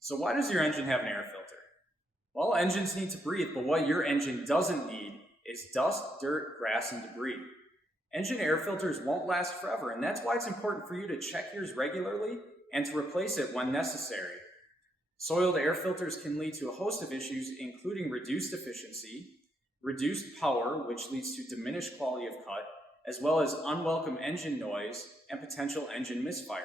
So why does your engine have an air filter? Well, engines need to breathe, but what your engine doesn't need is dust, dirt, grass, and debris. Engine air filters won't last forever, and that's why it's important for you to check yours regularly and to replace it when necessary. Soiled air filters can lead to a host of issues, including reduced efficiency, reduced power, which leads to diminished quality of cut, as well as unwelcome engine noise and potential engine misfiring.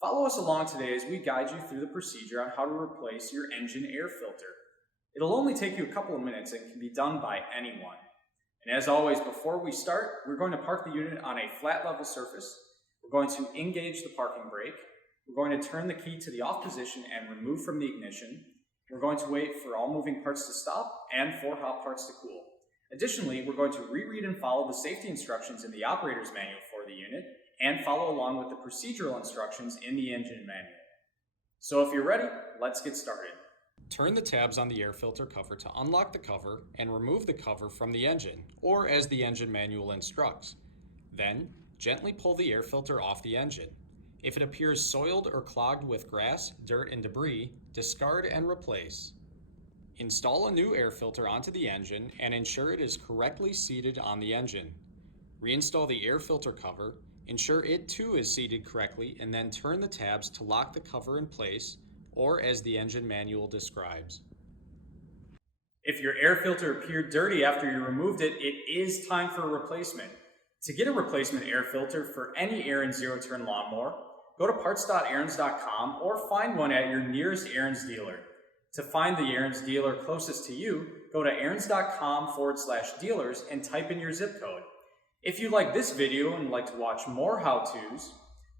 Follow us along today as we guide you through the procedure on how to replace your engine air filter. It'll only take you a couple of minutes and can be done by anyone. And as always, before we start, we're going to park the unit on a flat level surface. We're going to engage the parking brake. We're going to turn the key to the off position and remove from the ignition. We're going to wait for all moving parts to stop and for hot parts to cool. Additionally, we're going to reread and follow the safety instructions in the operator's manual for the unit and follow along with the procedural instructions in the engine manual. So if you're ready, let's get started. Turn the tabs on the air filter cover to unlock the cover and remove the cover from the engine, or as the engine manual instructs. Then, gently pull the air filter off the engine. If it appears soiled or clogged with grass, dirt, and debris, discard and replace. Install a new air filter onto the engine and ensure it is correctly seated on the engine. Reinstall the air filter cover, ensure it too is seated correctly, and then turn the tabs to lock the cover in place, or as the engine manual describes. If your air filter appeared dirty after you removed it, it is time for a replacement. To get a replacement air filter for any Ariens zero-turn lawnmower, go to parts.ariens.com or find one at your nearest Ariens dealer. To find the Ariens dealer closest to you, go to ariens.com/dealers and type in your zip code. If you like this video and would like to watch more how-tos,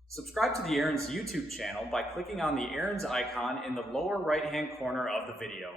subscribe to the Ariens YouTube channel by clicking on the Ariens icon in the lower right-hand corner of the video.